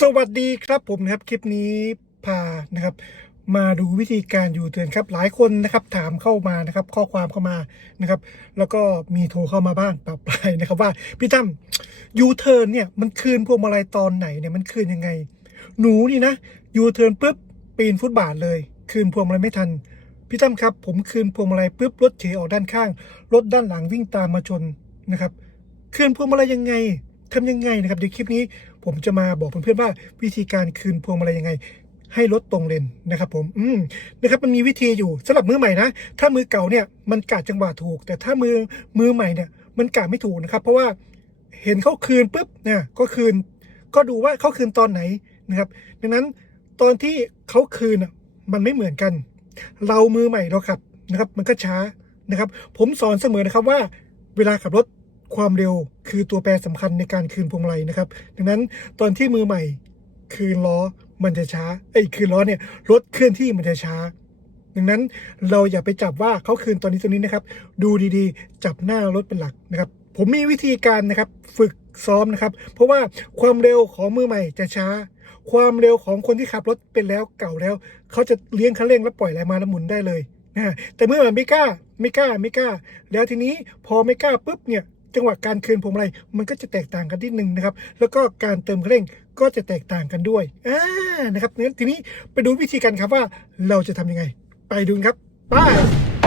สวัสดีครับผมนะครับคลิปนี้พานะครับ มาดูวิธีการอยู่เทิร์นครับหลายคนนะครับ ถามเข้ามานะครับ ข้อความเข้ามานะครับ แล้วก็มีโทรเข้ามาบ้างปรับไปนะครับว่าพี่ตั้มยูเทิร์นเนี่ยมันคืนพวงมาลัยตอนไหนเนี่ยมันคืนยังไง หนูนี่นะยูเทิร์นปุ๊บปีนฟุตบาทเลย คืนพวงมาลัยไม่ทันพี่ตั้มครับ ผมคืนพวงมาลัยปุ๊บรถเฉออกด้านข้างรถด้านหลังวิ่งตามมาชนนะครับ คืนพวงมาลัยยังไง ทำยังไงนะครับเดี๋ยวคลิปนี้ผมจะมาบอกเพื่อนๆว่าวิธีการคืนพวงมาลัยยังไง ให้รถตรงเลนนะครับ ผมอืมนะครับมันมีวิธีอยู่สำหรับมือใหม่นะถ้ามือเก่าเนี่ยมันกะจังหวะถูก แต่ถ้ามือมือใหม่เนี่ยมันกะไม่ถูกนะครับ เพราะว่าเห็นเขาคืนปุ๊บเนี่ยก็คืน ก็ดูว่าเขาคืนตอนไหนนะครับ ดังนั้นตอนที่เขาคืนมันไม่เหมือนกัน เรามือใหม่เราขับนะครับ มันก็ช้านะครับ ผมสอนเสมอนะครับว่าเวลาขับรถ ความเร็วคือตัวแปรสำคัญในการคืนพวงมาลัยนะครับ ดังนั้นตอนที่มือใหม่คืนล้อมันจะช้าไอ้ยคืนล้อเนี่ยรถเคลื่อนที่มันจะช้า ดังนั้นเราอย่าไปจับว่าเขาคืนตอนนี้ตรงนี้นะครับ ดูดีๆ จับหน้ารถเป็นหลักนะครับ ผมมีวิธีการนะครับฝึกซ้อมนะครับ เพราะว่าความเร็วของมือใหม่จะช้า ความเร็วของคนที่ขับรถเป็นแล้วเก่าแล้ว เขาจะเลี้ยงคันเร่งแล้วปล่อยแรงมาแล้วหมุนได้เลยนะแต่เมื่อมันไม่กล้าไม่กล้าไม่กล้า แล้วทีนี้พอไม่กล้าปุ๊บเนี่ย จังหวะการคืนพวงมาลัยมันก็จะแตกต่างกันนิดนึงนะครับ แล้วก็การเติมเร่งก็จะแตกต่างกันด้วยอ่านะครับงั้นทีนี้ไปดูวิธีกันครับว่าเราจะทำยังไง ไปดูครับไป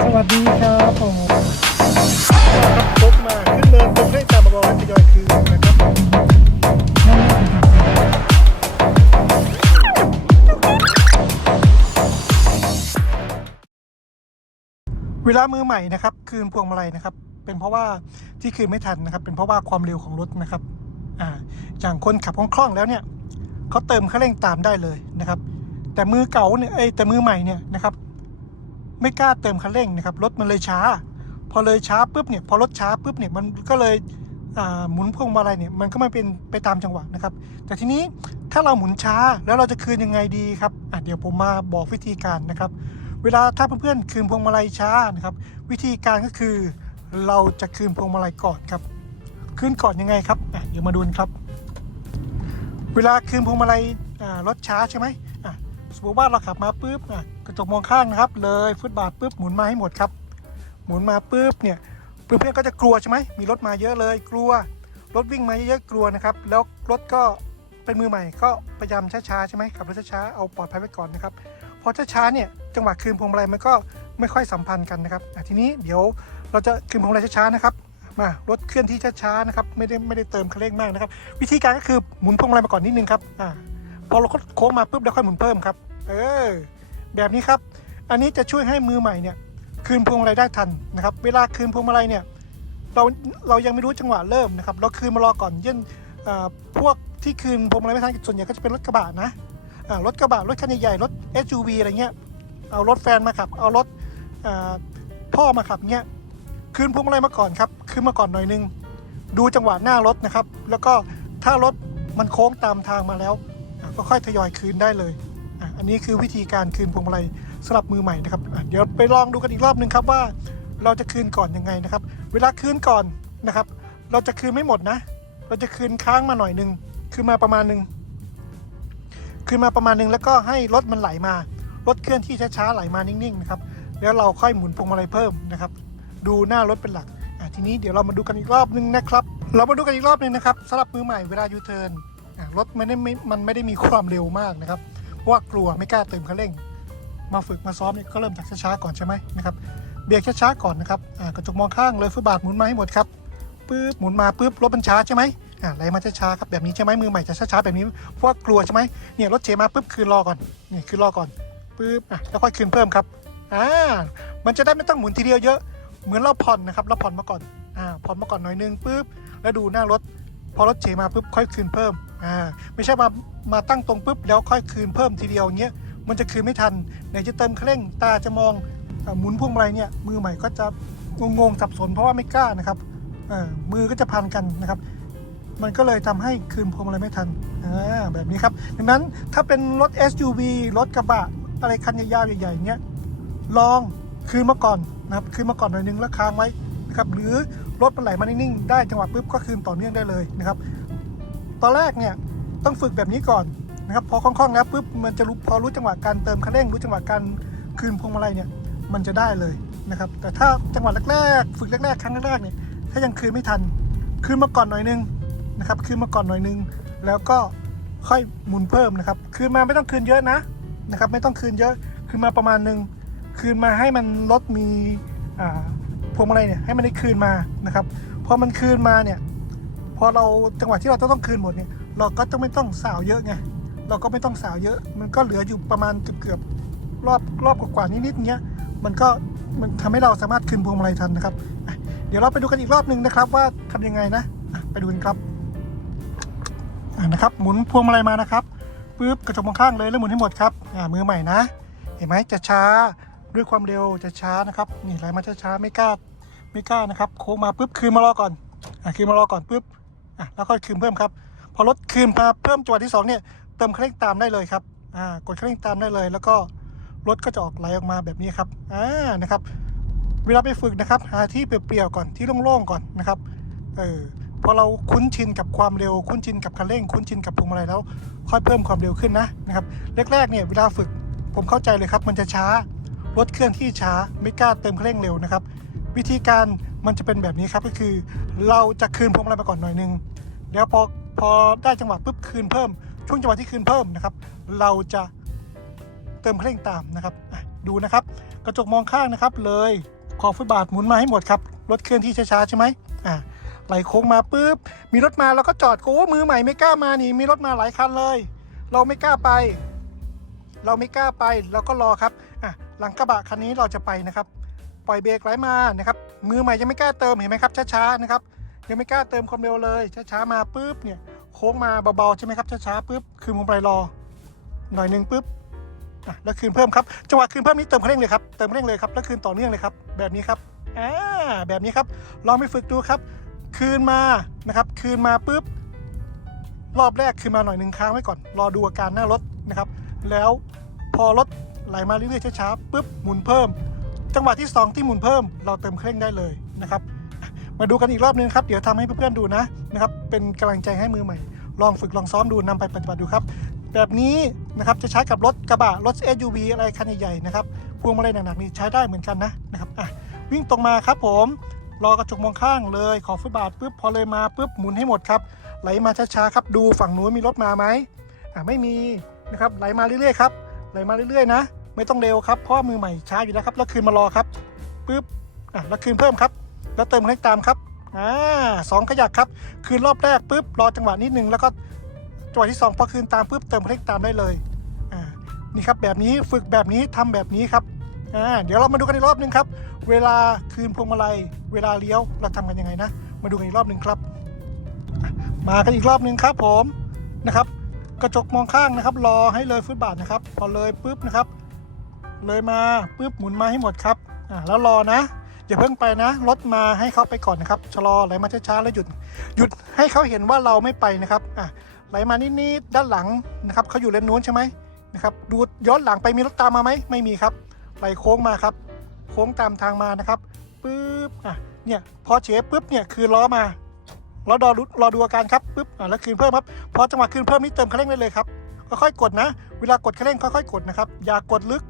สวัสดีครับผมครับรถมาขึ้นเนินติมคันเร่งตามบอกว่าทยอยคืนนะครับเวลามือใหม่นะครับ คืนพวงมาลัยนะครับ เป็นเพราะว่าที่คืนไม่ทันนะครับ เป็นเพราะว่าความเร็วของรถนะครับอ่าอย่างคนขับคล่องๆแล้วเนี่ยเขาเติมคันเร่งตามได้เลยนะครับ แต่มือเก่าเนี่ยเอ้แต่มือใหม่เนี่ยนะครับ ไม่กล้าเติมคันเร่งนะครับรถมันเลยช้า พอเลยช้าปุ๊บเนี่ยพอรถช้าปุ๊บเนี่ยมันก็เลยหมุนพวงมาลัยเนี่ยมันก็ไม่เป็นไปตามจังหวะนะครับ แต่ทีนี้ถ้าเราหมุนช้าแล้วเราจะคืนยังไงดีครับอะเดี๋ยวผมมาบอกวิธีการนะครับ เวลาถ้าเพื่อนๆคืนพวงมาลัยช้านะครับ วิธีการก็คือ เราจะคืนพวงมาลัยก่อนครับ คืนก่อนยังไงครับอะเดี๋ยวมาดูนครับ เวลาคืนพวงมาลัยรถช้าใช่ไหมสมมติว่าเราขับมาปุ๊บกระจกมองข้างนะครับ เลยฟุตบาทปุ๊บหมุนมาให้หมดครับ หมุนมาปุ๊บเนี่ยเพื่อนๆก็จะกลัวใช่ไหมมีรถมาเยอะเลยกลัวรถวิ่งมาเยอะๆกลัวนะครับ แล้วรถก็เป็นมือใหม่ก็พยายามช้าๆใช่ไหมขับรถช้าๆเอาปลอดภัยไว้ก่อนนะครับพอช้าๆเนี่ยจังหวะคืนพวงมาลัยมันก็ไม่ค่อยสัมพันธ์กันนะครับทีนี้เดี๋ยว เราจะคืนพวงมาลัยช้าๆนะครับมารถเคลื่อนที่ช้าๆนะครับ ไม่ได้ไม่ได้เติมคันเร่งมากนะครับ วิธีการก็คือหมุนพวงมาลัยมาก่อนนิดนึงครับอ่าพอเราโค้งมาปุ๊บแล้วค่อยหมุนเพิ่มครับ เออ แบบนี้ครับ อันนี้จะช่วยให้มือใหม่เนี่ย คืนพวงมาลัยได้ทันนะครับ เวลาคืนพวงมาลัยเนี่ย เราเรายังไม่รู้จังหวะเริ่มนะครับ เราคืนมารอก่อนเช่นพวกที่คืนพวงมาลัยไม่ทันส่วนใหญ่ก็จะเป็นรถกระบะนะอ่ารถกระบะรถคันใหญ่ๆรถ SUV อะไรเงี้ย เอารถแฟนมาขับ เอารถพ่อมาขับเงี้ย คืนพวงมาลัยมาก่อนครับคืนมาก่อนหน่อยนึง ดูจังหวะหน้ารถนะครับ แล้วก็ถ้ารถมันโค้งตามทางมาแล้ว ก็ค่อยทยอยคืนได้เลยอันนี้คือวิธีการคืนพวงมาลัยสำหรับมือใหม่นะครับเดี๋ยวไปลองดูกันอีกรอบนึงครับว่า เราจะคืนก่อนยังไงนะครับ เวลาคืนก่อนนะครับ เราจะคืนไม่หมดนะ เราจะคืนค้างมาหน่อยนึงคืนมาประมาณนึงคืนมาประมาณนึงแล้วก็ให้รถมันไหลมารถเคลื่อนที่ช้าๆไหลมานิ่งๆนะครับแล้วเราค่อยหมุนพวงมาลัยเพิ่มนะครับ ดูหน้ารถเป็นหลักอะทีนี้เดี๋ยวเรามาดูกันอีกรอบนึงนะครับ เรามาดูกันอีกรอบนึงนะครับสำหรับมือใหม่เวลายูเทิร์นอะรถไม่ได้ไม่มันไม่ได้มีความเร็วมากนะครับเพราะว่ากลัวไม่กล้าเติมคันเร่ง มาฝึกมาซ้อมเนี่ยก็เริ่มจากช้าๆก่อนใช่ไหมนะครับเบรกช้าๆก่อนนะครับอ่ากระจกมองข้างเลยฟุตบาทหมุนมาให้หมดครับปึ๊บหมุนมาปึ๊บรถมันช้าใช่ไหมอ่าไหลมาช้าๆครับแบบนี้ใช่ไหมมือใหม่จะช้าๆแบบนี้เพราะว่ากลัวใช่ไหมเนี่ยรถเฉมาปึ๊บคืนรอก่อนนี่คืนรอก่อนปึ๊บอะแล้วค่อยคืนเพิ่มครับอ่ามันจะได้ไม่ต้องหมุนทีเดียวเยอะ เหมือนเราผ่อนนะครับเราผ่อนมาก่อนอ่าผ่อนมาก่อนหน่อยนึงปุ๊บแล้วดูหน้ารถ พอรถเฉมาปุ๊บค่อยคืนเพิ่มอ่าไม่ใช่มามาตั้งตรงปุ๊บแล้วค่อยคืนเพิ่มทีเดียวเงี้ยมันจะคืนไม่ทันไหนจะเติมเคร่งตาจะมองหมุนพวงมาลัยเนี่ยมือใหม่ก็จะงงๆสับสนเพราะว่าไม่กล้านะครับมือก็จะพันกันนะครับ มันก็เลยทำให้คืนพวงมาลัยไม่ทันแบบนี้ครับดังนั้นถ้าเป็นรถ SUV รถกระบะอะไรคันยาวใหญ่ๆอย่เงี้ยลอง คืนมาก่อนนะครับคืนมาก่อนหน่อยนึงแล้วค้างไว้นะครับหรือรถมันไหลมานิ่งๆได้จังหวะปุ๊บก็คืนต่อเนื่องได้เลยนะครับ ตอนแรกเนี่ยต้องฝึกแบบนี้ก่อนนะครับพอคล่องๆแล้วปุ๊บมันจะรู้พอรู้จังหวะการเติมคันเร่งรู้จังหวะการคืนพวงมาลัยเนี่ยมันจะได้เลยนะครับ แต่ถ้าจังหวะแรกๆฝึกแรกๆครั้งแรกๆเนี่ยถ้ายังคืนไม่ทันคืนมาก่อนหน่อยนึงนะครับคืนมาก่อนหน่อยนึง แล้วก็ค่อยหมุนเพิ่มนะครับ คืนมาไม่ต้องคืนเยอะนะนะครับ ไม่ต้องคืนเยอะคืนมาประมาณนึง คืนมาให้มันรถมีพวงมาลัยเนี่ยให้มันได้คืนมานะครับพอมันคืนมาเนี่ยพอเราจังหวะที่เราจะต้องคืนหมดเนี่ยเราก็จะไม่ต้องสาวเยอะไงเราก็ไม่ต้องสาวเยอะ มันก็เหลืออยู่ประมาณเกือบๆรอบรอบกว่าๆนิดๆเงี้ยมันก็มันทำให้เราสามารถคืนพวงมาลัยทันนะครับ เดี๋ยวเราไปดูกันอีกรอบหนึ่งนะครับ ว่าทำยังไงนะไปดูกันครับะนะครับ หมุนพวงมาลัยมานะครับปุ๊บกระจกมองข้างเลยแล้วหมุนให้หมดครับมือใหม่นะ เห็นไหมจะช้า ด้วยความเร็วจะช้านะครับนี่ไหลมาช้าๆไม่กล้าไม่กล้านะครับโค้งมาปุ๊บคืนมารอก่อนอะคืนมารอก่อนปุ๊บอะแล้วก็คืนเพิ่มครับ พอรถคืนมาเพิ่มจังหวะที่สองเนี่ยเติมเคร่งตามได้เลยครับอ่ากดเคร่งตามได้เลย แล้วก็รถก็จะออกไหลออกมาแบบนี้ครับอ่านะครับ เวลาไปฝึกนะครับ หาที่เปลี่ยวๆก่อนที่โล่งๆก่อนนะครับเออพอเราคุ้นชินกับความเร็ว คุ้นชินกับคันเร่ง คุ้นชินกับพวงมาลัยแล้ว ค่อยเพิ่มความเร็วขึ้นนะนะครับแรกๆเนี่ยเวลาฝึกผมเข้าใจเลยครับ มันจะช้า รถเคลื่อนที่ช้าไม่กล้าเติมคันเร่งเร็วนะครับ วิธีการมันจะเป็นแบบนี้ครับก็คือ เราจะคืนพวงมาลัยมาก่อนหน่อยนึงเดี๋ยวพอพอได้จังหวะปุ๊บคืนเพิ่ม ช่วงจังหวะที่คืนเพิ่มนะครับ เราจะเติมเคร่งตามนะครับดูนะครับ กระจกมองข้างนะครับ เลยขอบฟุตบาทหมุนมาให้หมดครับรถเคลื่อนที่ช้าๆใช่ไหมอะไหลโค้งมาปุ๊บ มีรถมาเราก็จอดโอ้มือใหม่ไม่กล้ามานี่ มีรถมาหลายคันเลย เราไม่กล้าไป เราไม่กล้าไป เราก็รอครับอะ หลังกระบะคันนี้เราจะไปนะครับ ปล่อยเบรกไหลมานะครับมือใหม่ยังไม่กล้าเติมเห็นไหมครับช้าๆนะครับยังไม่กล้าเติมความเร็วเลยช้าๆมาปุ๊บเนี่ยโค้งมาเบาๆใช่ไหมครับช้าๆปุ๊บคืนลงไปรอ หน่อยหนึ่งปุ๊บอะแล้วคืนเพิ่มครับจังหวะคืนเพิ่มนี้เติมเร่งเลยครับเติมเร่งเลยครับแล้วคืนต่อเนื่องเลยครับ แบบนี้ครับอ่าแบบนี้ครับลองไปฝึกดูครับ คืนมานะครับคืนมาปุ๊บรอบแรกคืนมาหน่อยหนึ่งค้างไว้ก่อน รอดูอาการหน้ารถนะครับ แล้วพอรถ ไหลมาเรื่อยๆช้าๆปุ๊บหมุนเพิ่ม จังหวะที่สองที่หมุนเพิ่ม เราเติมเครื่องได้เลยนะครับ มาดูกันอีกรอบนึงครับ เดี๋ยวทำให้เพื่อนๆดูนะนะครับ เป็นกำลังใจให้มือใหม่ ลองฝึกลองซ้อมดูนำไปปฏิบัติดูครับ แบบนี้นะครับจะใช้กับรถกระบะรถ SUV อะไรคันใหญ่ๆนะครับพวงมาลัยหนักๆนี่ใช้ได้เหมือนกันนะนะครับอะวิ่งตรงมาครับผมรอกระจกมองข้างเลยขอฟุตบาทปุ๊บพอเลยมาปุ๊บหมุนให้หมดครับ ไหลมาช้าๆครับดูฝั่งนู้นมีรถมาไหมอะไม่มีนะครับไหลมาเรื่อยๆครับไหลมาเรื่อยๆนะ ไม่ต้องเร็วครับเพราะมือใหม่ช้าอยู่แล้วครับ แล้วคืนมารอครับปุ๊บอะแล้วคืนเพิ่มครับ แล้วเติมเล็กตามครับอ่าสองขยักครับ คืนรอบแรกปุ๊บรอจังหวะนิดนึงแล้วก็จังหวะที่สองพอคืนตามปุ๊บเติมเล็กตามได้เลยอ่านี่ครับแบบนี้ฝึกแบบนี้ทำแบบนี้ครับอ่าเดี๋ยวเรามาดูกันอีกรอบหนึงครับ เวลาคืนพวงมาลัยเวลาเลี้ยวเราทำกันยังไงนะ มาดูกันอีกรอบหนึ่งครับ มากันอีกรอบหนึ่งครับผมนะครับ กระจกมองข้างนะครับ รอให้เลยฟุตบาทนะครับ พอเลยปุ๊บนะครับ เลยมาปุ๊บหมุนมาให้หมดครับอ่าแล้วรอนะอย่าเพิ่งไปนะรถมาให้เขาไปก่อนนะครับชะลอไหลมาช้าๆแล้วหยุดหยุดให้เขาเห็นว่าเราไม่ไปนะครับอะไหลมานิดๆด้านหลังนะครับเขาอยู่เลนนู้นใช่ไหมนะครับดูย้อนหลังไปมีรถตามมาไหมไม่มีครับไหลโค้งมาครับ โค้งตามทางมานะครับปุ๊บอะเนี่ยพอเฉปุ๊บเนี่ยคือล้อมาเรารอดูรอดูอาการครับปุ๊บอะแล้วคืนเพิ่มครับพอจังหวะคืนเพิ่มนี่เติมคันเร่งได้เลยครับค่อยๆกดนะ เวลากดคันเร่งค่อยๆกดนะครับอย่ากดลึก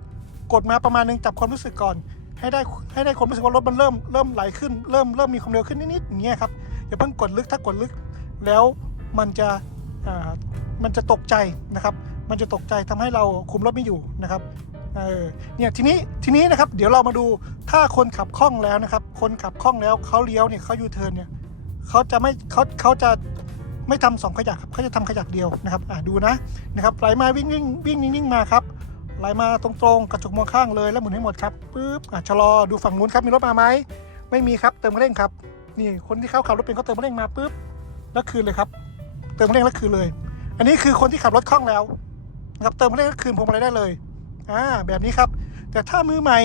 กดมาประมาณนึงจับความรู้สึกก่อน ให้ได้ให้ได้ความรู้สึกว่ารถมันเริ่มเริ่มไหลขึ้นเริ่มเริ่มมีความเร็วขึ้นนิดๆอย่างเงี้ยครับอย่าเพิ่งกดลึกถ้ากดลึกแล้วมันจะอ่ามันจะตกใจนะครับ มันจะตกใจทำให้เราคุมรถไม่อยู่นะครับเออเนี่ยทีนี้ทีนี้นะครับเดี๋ยวเรามาดูถ้าคนขับคล่องแล้วนะครับ คนขับคล่องแล้วเขาเลี้ยวเนี่ยเขายูเทิร์นเนี่ยเขาจะไม่เขาเขาจะไม่ทำสองขยักครับเขาจะทำขยักเดียวนะครับอ่าดูนะนะครับไหลมาวิ่งวิ่งวิ่งนิ่งๆมาครับ ไหลมาตรงๆ กระจกมองข้างเลยแล้วหมุนให้หมดครับปุ๊บอะชะลอดูฝั่งนู้นครับมีรถมาไหมไม่มีครับเติมเร่งครับ นี่คนที่เขาขับรถเป็นเขาเติมเร่งมาปุ๊บแล้วคืนเลยครับ เติมเร่งแล้วคืนเลย อันนี้คือคนที่ขับรถคล่องแล้วนะครับเติมเร่งแล้วคืนพวงมาลัยได้เลยอ่าแบบนี้ครับ แต่ถ้ามือใหม่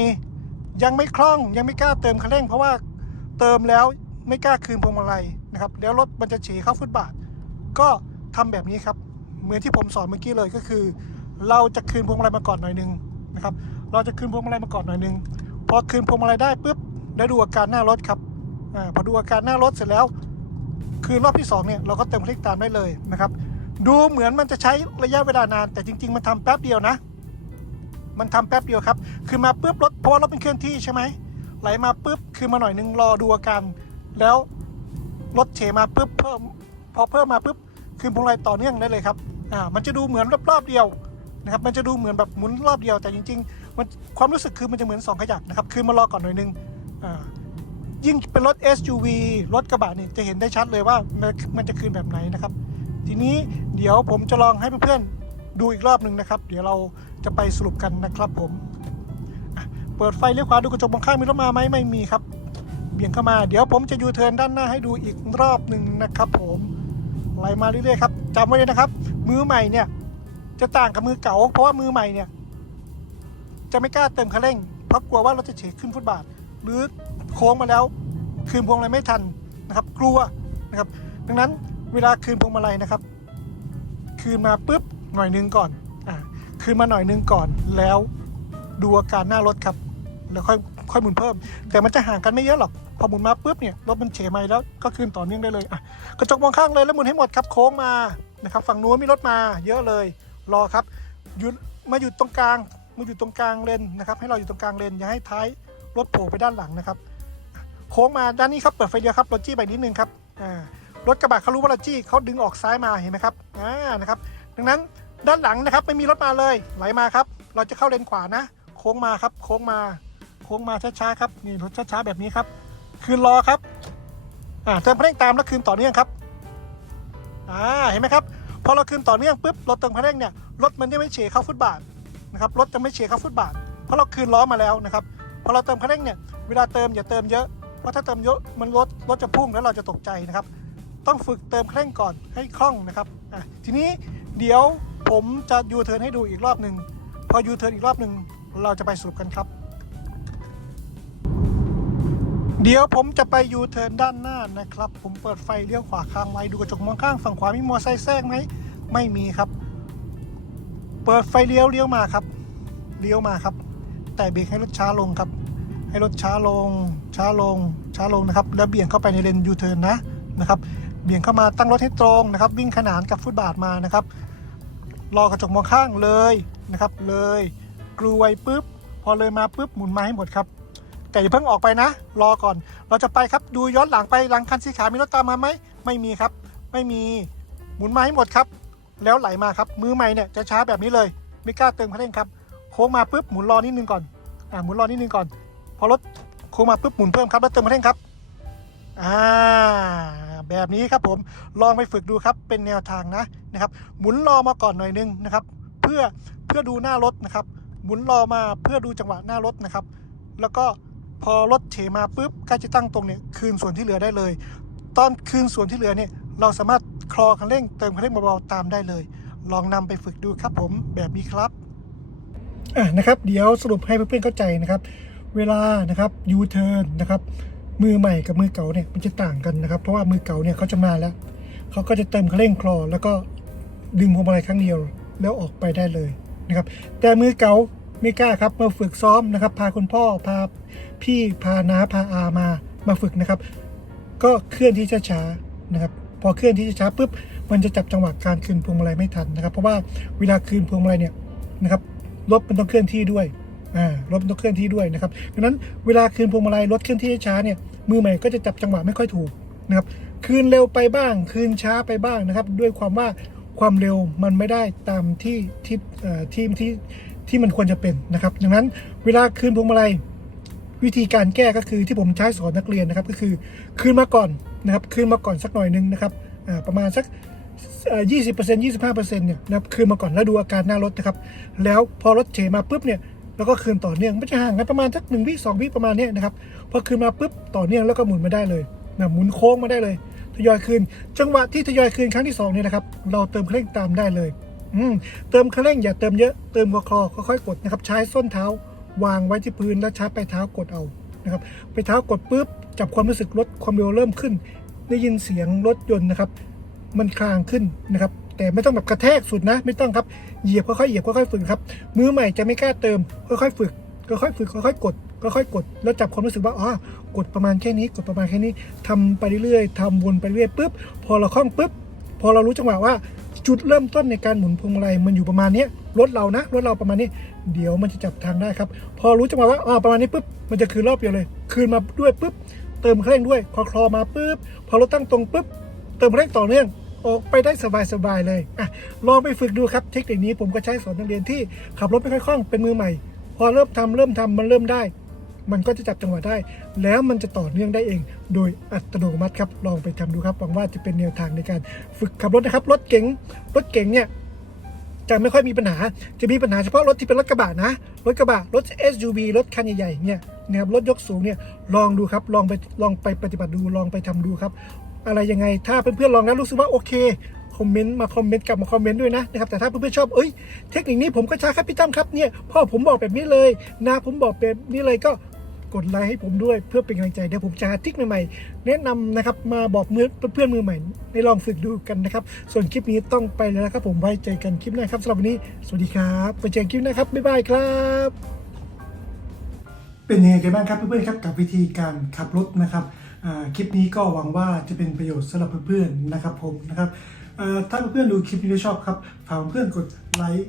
ยังไม่คล่องยังไม่กล้าเติมคันเร่ง เพราะว่าเติมแล้วไม่กล้าคืนพวงมาลัยนะครับแล้วรถมันจะฉี่เข้าฟุตบาท ก็ทำแบบนี้ครับ เหมือนที่ผมสอนเมื่อกี้เลยก็คือ เราจะคืนพวงมาลัยมาก่อนหน่อยนึงนะครับเราจะคืนพวงมาลัยมาก่อนหน่อยนึงพอคืนพวงมาลัยได้ปุ๊บแล้วดูอาการหน้ารถครับอ่าพอดูอาการหน้ารถเสร็จแล้ว คืนรอบที่สองเนี่ยเราก็เติมคลิกตามได้เลยนะครับ ดูเหมือนมันจะใช้ระยะเวลานาน แต่จริง ๆ มันทำแป๊บเดียวนะ มันทำแป๊บเดียวครับ คือมาปุ๊บรถเพราะว่ารถเป็นเคลื่อนที่ใช่ไหมไหลมาปุ๊บคือมาหน่อยนึงรอดูอาการแล้วรถเฉมาปุ๊บเพิ่มพอเพิ่มมาปุ๊บคือพวงมาลัยต่อเนื่องได้เลยครับอ่ามันจะดูเหมือนรอบๆเดียว นะครับมันจะดูเหมือนแบบหมุนรอบเดียวแต่จริงๆมันความรู้สึกคือมันจะเหมือนสองขยักนะครับ คือมารอก่อนหน่อยนึงอ่ายิ่งเป็นรถ SUV รถกระบะนี่จะเห็นได้ชัดเลยว่ามันมันจะคืนแบบไหนนะครับ ทีนี้เดี๋ยวผมจะลองให้เพื่อนๆดูอีกรอบหนึ่งนะครับ เดี๋ยวเราจะไปสรุปกันนะครับผมเปิดไฟเลี้ยวขวาดูกระจกมองข้างมีรถมาไหมไม่มีครับ เบี่ยงเข้ามาเดี๋ยวผมจะยูเทิร์นด้านหน้าให้ดูอีกรอบหนึ่งนะครับ ผมไล่มาเรื่อยๆครับจำไว้เลยนะครับ มือใหม่เนี่ย จะต่างกับมือเก่า เพราะว่ามือใหม่เนี่ย จะไม่กล้าเติมคันเร่ง เพราะกลัวว่ารถจะเฉยขึ้นฟุตบาท หรือโค้งมาแล้วคืนพวงมาลัยไม่ทันนะครับ กลัวนะครับ ดังนั้นเวลาคืนพวงมาลัยนะครับ คืนมาปุ๊บหน่อยนึงก่อนอ่าคืนมาหน่อยนึงก่อนแล้วดูอาการหน้ารถครับ แล้วค่อยค่อยหมุนเพิ่ม แต่มันจะห่างกันไม่เยอะหรอกพอหมุนมาปุ๊บเนี่ยรถมันเฉยไมแล้วก็คืนต่อเนื่องได้เลยอะกระจกมองข้างเลยแล้วหมุนให้หมดครับโค้งมานะครับฝั่งนู้นมีรถมาเยอะเลย รอครับหยุดมาหยุดตรงกลางมาหยุดตรงกลางเลนนะครับ ให้เราอยู่ตรงกลางเลนอย่าให้ท้ายรถโผล่ไปด้านหลังนะครับ โค้งมาด้านนี้ครับเปิดไฟเดียวครับรถจี้ไปนิดนึงครับรถกระบะเขารู้ว่าเราจี้เขาดึงออกซ้ายมาเห็นไหมครับอ่านะครับ ดังนั้นด้านหลังนะครับไม่มีรถมาเลยไหลมาครับ เราจะเข้าเลนขวานะ โค้งมาครับ โค้งมา โค้งมาช้าๆครับนี่รถช้าๆแบบนี้ครับ คืนรอครับอ่าเติมคันเร่งตามแล้วคืนต่อเนื่องครับอ่าเห็นไหมครับ พอเราคืนต่อเนื่องปุ๊บราเติมคันเร่งเนี่ยรถมันจะไม่เฉเข้าฟุตบาทนะครับรถจะไม่เฉเข้าฟุตบาทเพราะเราคืนล้อมาแล้วนะครับพอเราเติมคันเร่งเนี่ยเวลาเติมอย่าเติมเยอะเพราะถ้าเติมเยอะมันรถรถจะพุ่งแล้วเราจะตกใจนะครับ ต้องฝึกเติมคันเร่งก่อนให้คล่องนะครับอะทีนี้เดี๋ยวผมจะยูเทิร์นให้ดูอีกรอบหนึ่งพอยูเทิร์นอีกรอบหนึ่งเราจะไปสรุปกันครับ เดี๋ยวผมจะไปยูเทิร์นด้านหน้านะครับ ผมเปิดไฟเลี้ยวขวาค้างไว้ดูกระจกมองข้างฝั่งขวามีมอเตอร์ไซค์แทรกไหมไม่มีครับ เปิดไฟเลี้ยวเลี้ยวมาครับเลี้ยวมาครับ แต่เบรกให้รถช้าลงครับ ให้รถช้าลง ช้าลง ช้าลงนะครับ แล้วเบี่ยงเข้าไปในเลนยูเทิร์นนะนะครับ เบี่ยงเข้ามาตั้งรถให้ตรงนะครับ วิ่งขนานกับฟุตบาทมานะครับ รอกระจกมองข้างเลยนะครับ เลยกลูไว้ปุ๊บ พอเลยมาปุ๊บหมุนมาให้หมดครับ แต่อย่าเพิ่งออกไปนะ รอก่อน เราจะไปครับดูย้อนหลังไปหลังคันสีขาวมีรถตามมาไหมไม่มีครับ ไม่มีหมุนมาให้หมดครับ แล้วไหลมาครับมือใหม่เนี่ยจะช้าแบบนี้เลยไม่กล้าเติมคันเร่งครับโค้งมาปุ๊บหมุนรอนิดนึงก่อนอ่าหมุนรอนิดนึงก่อน พอรถโค้งมาปุ๊บหมุนเพิ่มครับแล้วเติมคันเร่งครับอ่าแบบนี้ครับผมลองไปฝึกดูครับเป็นแนวทางนะนะครับ หมุนรอมาก่อนหน่อยนึงนะครับ เพื่อเพื่อดูหน้ารถนะครับ หมุนรอมาเพื่อดูจังหวะหน้ารถนะครับ แล้วก็ พอรถเฉมาปุ๊บใกล้จะตั้งตรงเนี่ยคืนส่วนที่เหลือได้เลย ตอนคืนส่วนที่เหลือเนี่ยเราสามารถคลอคันเร่งเติมคันเร่งเบาๆตามได้เลย ลองนำไปฝึกดูครับผมแบบนี้ครับอะนะครับ เดี๋ยวสรุปให้เพื่อนๆเข้าใจนะครับ เวลานะครับยูเทิร์นนะครับมือใหม่กับมือเก่าเนี่ยมันจะต่างกันนะครับ เพราะว่ามือเก่าเนี่ยเขาจะมาแล้วเขาก็จะเติมคันเร่งคลอแล้วก็ดึงพวงมาลัยครั้งเดียวแล้วออกไปได้เลยนะครับ แต่มือเก่า ไม่กล้าครับมาฝึกซ้อมนะครับ พาคุณพ่อพาพี่พาน้าพาอามามาฝึกนะครับ ก็เคลื่อนที่ช้าๆนะครับ พอเคลื่อนที่ช้าปุ๊บมันจะจับจังหวะการคืนพวงมาลัยไม่ทันนะครับ เพราะว่าเวลาคืนพวงมาลัยเนี่ยนะครับรถมันต้องเคลื่อนที่ด้วยอ่ารถมันต้องเคลื่อนที่ด้วยนะครับดังนั้นเวลาคืนพวงมาลัยรถเคลื่อนที่ช้าเนี่ยมือใหม่ก็จะจับจังหวะไม่ค่อยถูกนะครับคืนเร็วไปบ้าง คืนช้าไปบ้างนะครับ ด้วยความว่าความเร็วมันไม่ได้ตามที่ที่ที่ที่ ที่มันควรจะเป็นนะครับดังนั้นเวลาคืนพวงมาลัยวิธีการแก้ก็คือที่ผมใช้สอนนักเรียนนะครับ ก็คือคืนมาก่อนนะครับคืนมาก่อนสักหน่อยหนึงนะครับประมาณสักยี่สิบเปอร์เซ็นต์ยี่สิบห้าเปอร์เซ็นต์เนี่ยนะครับคืนมาก่อนแล้วดูอาการหน้ารถนะครับ แล้วพอรถเฉมาปุ๊บเนี่ยแล้วก็คืนต่อเนื่องไม่จะห่างกันประมาณสักหนึ่งวิสองวิประมาณเนี้ยนะครับพอคืนมาปุ๊บต่อเนื่องแล้วก็หมุนมาได้เลยนะหมุนโค้งมาได้เลย ทยอยคืน จังหวะที่ทยอยคืนครั้งที่สองเนี่ยนะครับเราเติมเคร่งตามได้เลย เติมคันเร่งอย่าเติมเยอะ เติมคลอค่อยๆกดนะครับ ใช้ส้นเท้าวางไว้ที่พื้นแล้วใช้ปลายเท้ากดเอานะครับไปเท้ากดปุ๊บจับความรู้สึกลดความเร็วเริ่มขึ้น ได้ยินเสียงรถยนต์นะครับ มันคลางขึ้นนะครับ แต่ไม่ต้องแบบกระแทกสุดนะ ไม่ต้องครับเหยียบค่อยๆเหยียบค่อยๆฝึกครับมือใหม่จะไม่กล้าเติมค่อยๆฝึกค่อยๆฝึกค่อยๆกดค่อยๆกด แล้วจับความรู้สึกว่าอ๋อกดประมาณแค่นี้ กดประมาณแค่นี้ทำไปเรื่อยๆทำวนไปเรื่อยปุ๊บพอเราคล่องปุ๊บพอเรารู้จังหวะว่า จุดเริ่มต้นในการหมุนพวงมาลัยมันอยู่ประมาณนี้รถเรานะรถเราประมาณนี้ เดี๋ยวมันจะจับทางได้ครับ พอรู้จังหวะว่าอ๋อประมาณนี้ปุ๊บมันจะคืนรอบเดียวเลย คืนมาด้วยปุ๊บเติมเคร่งด้วยพอคลอมาปุ๊บพอรถตั้งตรงปุ๊บเติมเคร่งต่อเนื่องออกไปได้สบายๆเลยอะลองไปฝึกดูครับเทคนิคนี้ผมก็ใช้สอนนักเรียนที่ขับรถไม่ค่อยคล่องเป็นมือใหม่ พอเริ่มทำเริ่มทำมันเริ่มได้ มันก็จะจับจังหวะได้ แล้วมันจะต่อเนื่องได้เอง โดยอัตโนมัติครับ ลองไปทำดูครับ หวังว่าจะเป็นแนวทางในการฝึกขับรถนะครับ รถเก๋ง รถเก๋งเนี่ยจะไม่ค่อยมีปัญหา จะมีปัญหาเฉพาะรถที่เป็นรถกระบะนะ รถกระบะ รถ SUV รถคันใหญ่ๆ เนี่ยนะครับ รถยกสูงเนี่ย ลองดูครับ ลองไป ลองไปปฏิบัติดู ลองไปทำดูครับ อะไรยังไง ถ้าเพื่อนๆ ลองแล้วรู้สึกว่าโอเค คอมเมนต์ มาคอมเมนต์กลับมาคอมเมนต์ด้วยนะนะครับ แต่ถ้าเพื่อนๆ ชอบ เอ้ย เทคนิคนี้ผมก็ใช้ครับพี่ตั้มครับ เนี่ย พ่อผมบอกแบบนี้เลยนาผมบอกแบบนี้เลยก็ กดไลค์ให้ผมด้วยเพื่อเป็นกำลังใจเดี๋ยวผมจะหาทริคใหม่ๆ แนะนำนะครับมาบอกมือเพื่อนมือใหม่ในลองฝึกดูกันนะครับ ส่วนคลิปนี้ต้องไปแล้วนะครับผมไว้เจกันคลิปหน้าครับสำหรับวันนี้ สวัสดีครับไปเจอกันคลิปหน้าครับบ๊ายบายครับเป็นยังไงกันบ้างครับเพื่อนๆครับกับวิธีการขับรถนะครับคลิปนี้ก็หวังว่าจะเป็นประโยชน์สำหรับเพื่อนๆนะครับผมนะครับถ้าเพื่อนๆดูคลิปนี้แล้วชอบครับฝากเพื่อนๆกดไลค์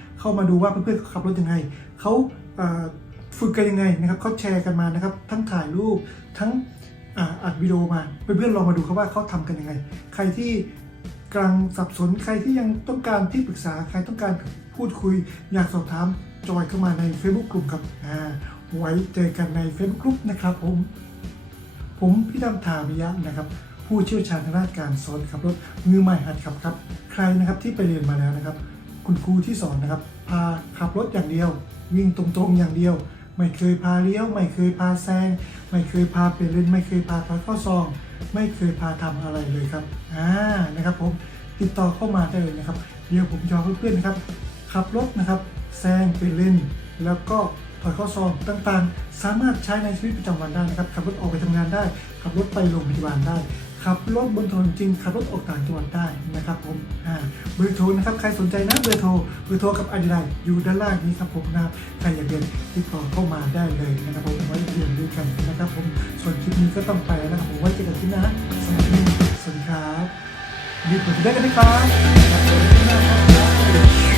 เข้ามาดูว่าเพื่อนๆขับรถยังไงเขาฝึกกันยังไงนะครับเขาแชร์กันมานะครับ ทั้งถ่ายรูปทั้งอัดวิดีโอมาเพื่อนๆลองมาดูครับว่าเขาทำกันยังไง ใครที่กำลังสับสนใครที่ยังต้องการที่ปรึกษาใครต้องการพูดคุยอยากสอบถามจอยเข้ามาใน Facebook กลุ่มครับอ่าไว้เจอกันใน Facebook กลุ่มนะครับผม ผมพี่ดำทาวิยะนะครับ ผู้เชี่ยวชาญทางด้านการสอนขับรถมือใหม่หัดขับครับ ใครนะครับที่ไปเรียนมาแล้วนะครับ คุณครูที่สอนนะครับพาขับรถอย่างเดียว วิ่งตรงๆอย่างเดียว ไม่เคยพาเลี้ยว ไม่เคยพาแซงไม่เคยพาเปลี่ยนเลนไม่เคยพาถอยเข้าซอง ไม่เคยพาทำอะไรเลยครับอ่านะครับผมติดต่อเข้ามาได้เลยนะครับ เดี๋ยวผมจะเพื่อนๆนะครับ ขับรถนะครับแซงเปลี่ยนเลนแล้วก็ถอยข้าซองต่างๆ สามารถใช้ในชีวิตประจำวันได้นะครับขับรถออกไปทำงานได้ ขับรถไปโรงพยาบาลได้ ขับรถบนถนนจริงขับรถออกต่างจังหวัดได้นะครับผมเบอร์โทรนะครับใครสนใจนะเบอร์โทรเบอร์โทรกับไอดีไลอยู่ด้านล่างนี้ครับผมนะใครอยากเรียนติดต่อเข้ามาได้เลยนะครับผมไว้เรียนด้วยกันนะครับผมส่วนคลิปนี้ก็ต้องไปแล้วนะครับผมไว้เจอกันที่หน้าสวัสดีสวัสดีครับรีบกดติดตามกันนะครับ